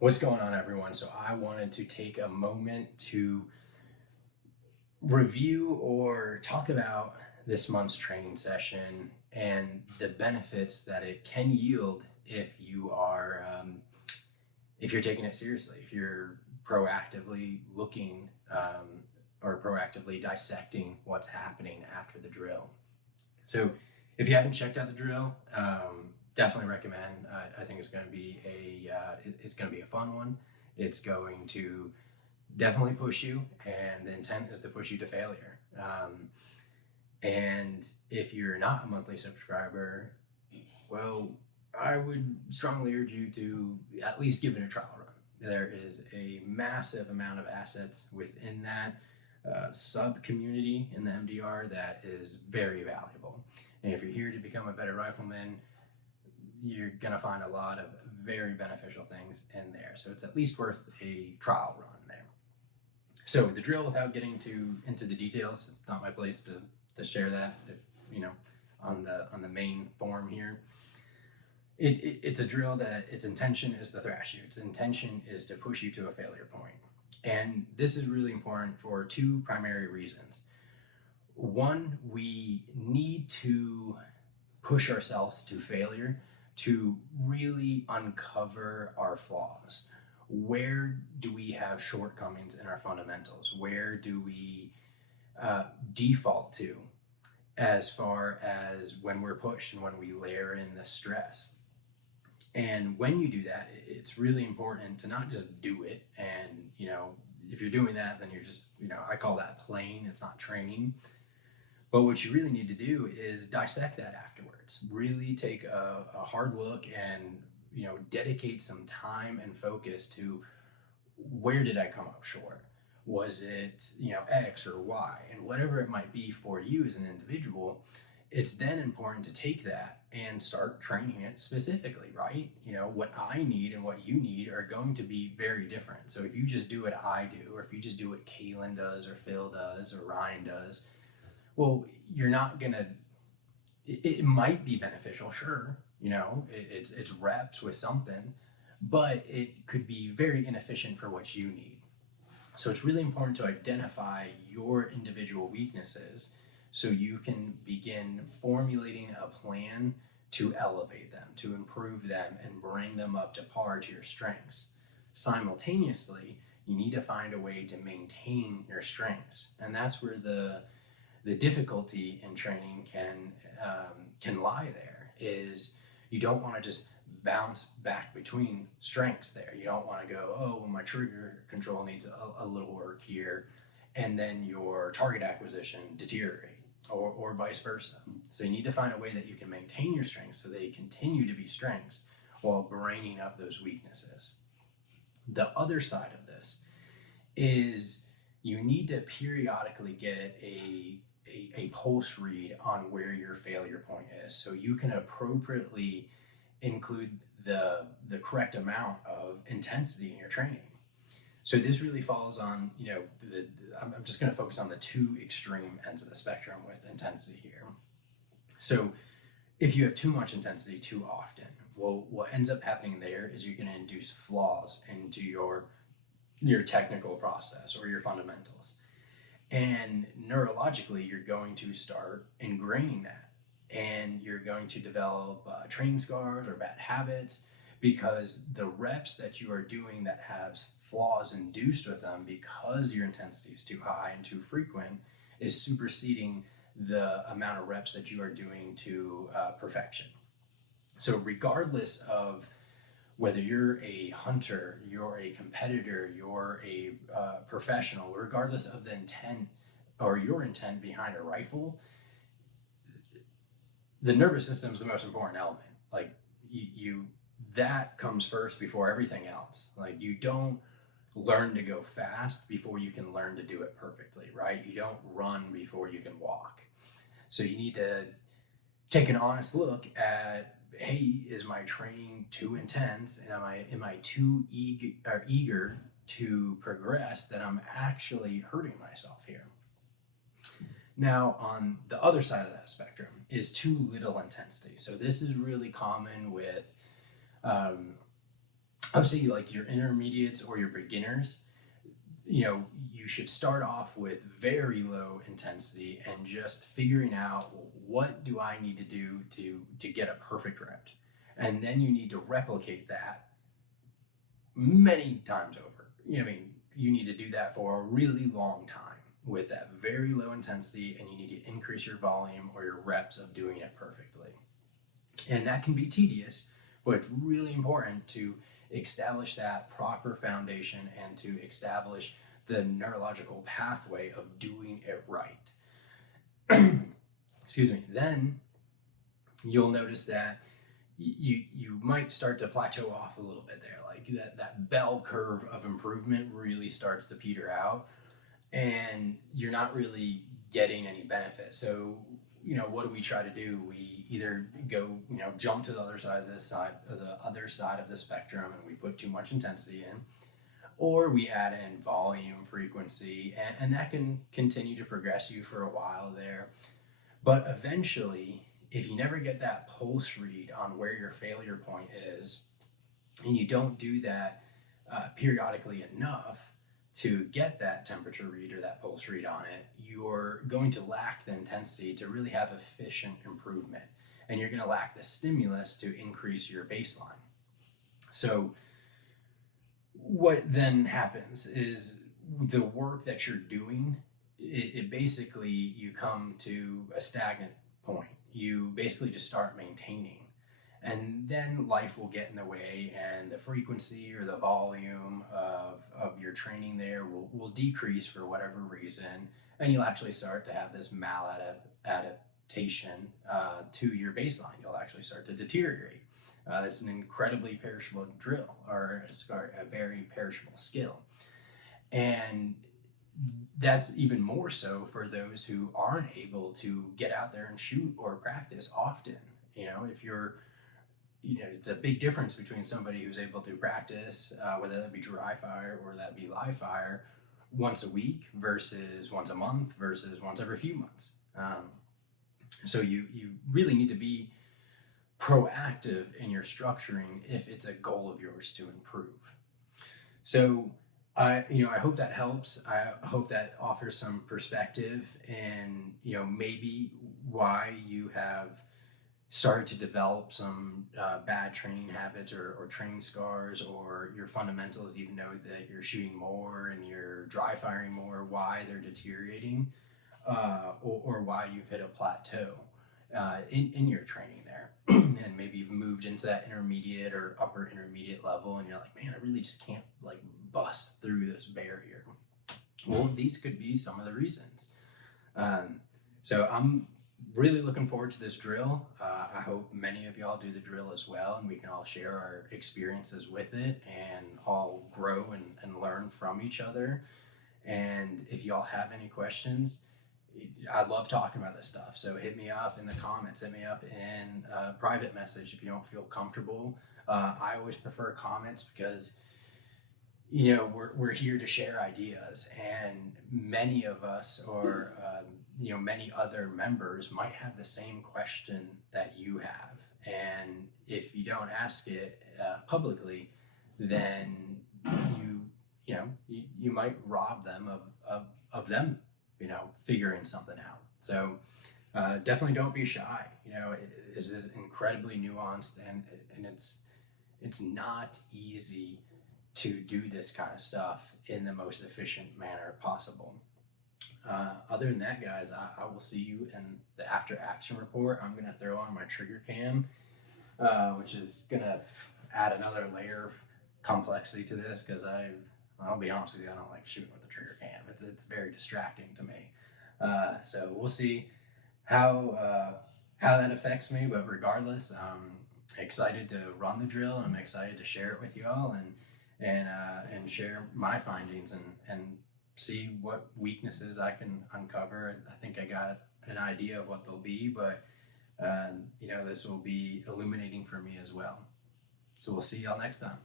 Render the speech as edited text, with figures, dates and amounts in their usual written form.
What's going on, everyone? So I wanted to take a moment to review or talk about this month's training session and the benefits that it can yield if you are if you're taking it seriously, if you're proactively looking or proactively dissecting what's happening after the drill. So if you haven't checked out the drill, definitely recommend. I think it's going to be it's going to be a fun one. It's going to definitely push you, and the intent is to push you to failure. And if you're not a monthly subscriber, well, I would strongly urge you to at least give it a trial run. There is a massive amount of assets within that sub community in the MDR that is very valuable. And if you're here to become a better rifleman, you're going to find a lot of very beneficial things in there. So it's at least worth a trial run there. So the drill, without getting into the details, it's not my place to share that, on the main form here. It's a drill that its intention is to thrash you. Its intention is to push you to a failure point. And this is really important for two primary reasons. One, we need to push ourselves to failure to really uncover our flaws. Where do we have shortcomings in our fundamentals? Where do we default to as far as when we're pushed and when we layer in the stress? And when you do that, it's really important to not just do it. And, if you're doing that, then you're just, I call that playing, it's not training. But what you really need to do is dissect that afterwards. Really take a hard look and, dedicate some time and focus to where did I come up short? Was it, X or Y? And whatever it might be for you as an individual, it's then important to take that and start training it specifically, right? What I need and what you need are going to be very different. So if you just do what I do, or if you just do what Kaylin does, or Phil does, or Ryan does, well, you're not gonna. It might be beneficial, sure. It's reps with something, but it could be very inefficient for what you need. So it's really important to identify your individual weaknesses so you can begin formulating a plan to elevate them, to improve them, and bring them up to par to your strengths. Simultaneously, you need to find a way to maintain your strengths, and that's where the difficulty in training can lie there. Is you don't want to just bounce back between strengths there. You don't want to go, oh, well, my trigger control needs a little work here, and then your target acquisition deteriorate, or vice versa. So you need to find a way that you can maintain your strengths so they continue to be strengths while bringing up those weaknesses. The other side of this is you need to periodically get a pulse read on where your failure point is, so you can appropriately include the correct amount of intensity in your training. So this really falls on, I'm just going to focus on the two extreme ends of the spectrum with intensity here. So if you have too much intensity too often, well, what ends up happening there is you're going to induce flaws into your technical process or your fundamentals. And neurologically, you're going to start ingraining that, and you're going to develop training scars or bad habits because the reps that you are doing that have flaws induced with them because your intensity is too high and too frequent is superseding the amount of reps that you are doing to perfection. So regardless of whether you're a hunter, you're a competitor, you're a professional, regardless of the intent or your intent behind a rifle, the nervous system is the most important element. Like you that comes first before everything else. Like you don't learn to go fast before you can learn to do it perfectly, right? You don't run before you can walk. So you need to take an honest look at, hey, is my training too intense, and am I too eager to progress that I'm actually hurting myself here? Now, on the other side of that spectrum is too little intensity. So this is really common with obviously, like your intermediates or your beginners, you should start off with very low intensity and just figuring out, what do I need to do to get a perfect rep, and then you need to replicate that many times over. I mean, you need to do that for a really long time with that very low intensity, and you need to increase your volume or your reps of doing it perfectly. And that can be tedious, but it's really important to establish that proper foundation and to establish the neurological pathway of doing it right. Excuse me. Then you'll notice that you might start to plateau off a little bit there, like that bell curve of improvement really starts to peter out, and you're not really getting any benefit. So what do we try to do? We either go, jump to the other side of the spectrum, and we put too much intensity in, or we add in volume, frequency, and that can continue to progress you for a while there. But eventually, if you never get that pulse read on where your failure point is, and you don't do that periodically enough to get that temperature read or that pulse read on it, you're going to lack the intensity to really have efficient improvement. And you're going to lack the stimulus to increase your baseline. So what then happens is the work that you're doing, it basically, you come to a stagnant point. You basically just start maintaining, and then life will get in the way, and the frequency or the volume of your training there will decrease for whatever reason, and you'll actually start to have this maladaptation to your baseline. You'll actually start to deteriorate. It's an incredibly perishable drill, or a very perishable skill. And that's even more so for those who aren't able to get out there and shoot or practice often. If you're, it's a big difference between somebody who's able to practice, whether that be dry fire or that be live fire, once a week versus once a month versus once every few months. So you really need to be proactive in your structuring if it's a goal of yours to improve. So I hope that helps. I hope that offers some perspective, and maybe why you have started to develop some bad training habits or training scars, or your fundamentals, even though that you're shooting more and you're dry firing more, why they're deteriorating, or why you've hit a plateau in your training there. And maybe you've moved into that intermediate or upper intermediate level, and you're like, man, I really just can't bust through this barrier. Well, these could be some of the reasons. So I'm really looking forward to this drill. I hope many of y'all do the drill as well, and we can all share our experiences with it and all grow and learn from each other. And if y'all have any questions, I love talking about this stuff. So hit me up in the comments, hit me up in a private message if you don't feel comfortable. I always prefer comments because we're here to share ideas, and many of us, or many other members, might have the same question that you have, and if you don't ask it publicly, then you might rob them of them figuring something out. So definitely don't be shy. This is incredibly nuanced, and it's not easy to do this kind of stuff in the most efficient manner possible. Other than that, guys, I will see you in the after action report. I'm going to throw on my trigger cam, which is going to add another layer of complexity to this, because I'll be honest with you, I don't like shooting with the trigger cam. It's very distracting to me. So we'll see how that affects me, but regardless, I'm excited to run the drill, and I'm excited to share it with you all, and share my findings and see what weaknesses I can uncover. I think I got an idea of what they'll be, but this will be illuminating for me as well. So we'll see y'all next time.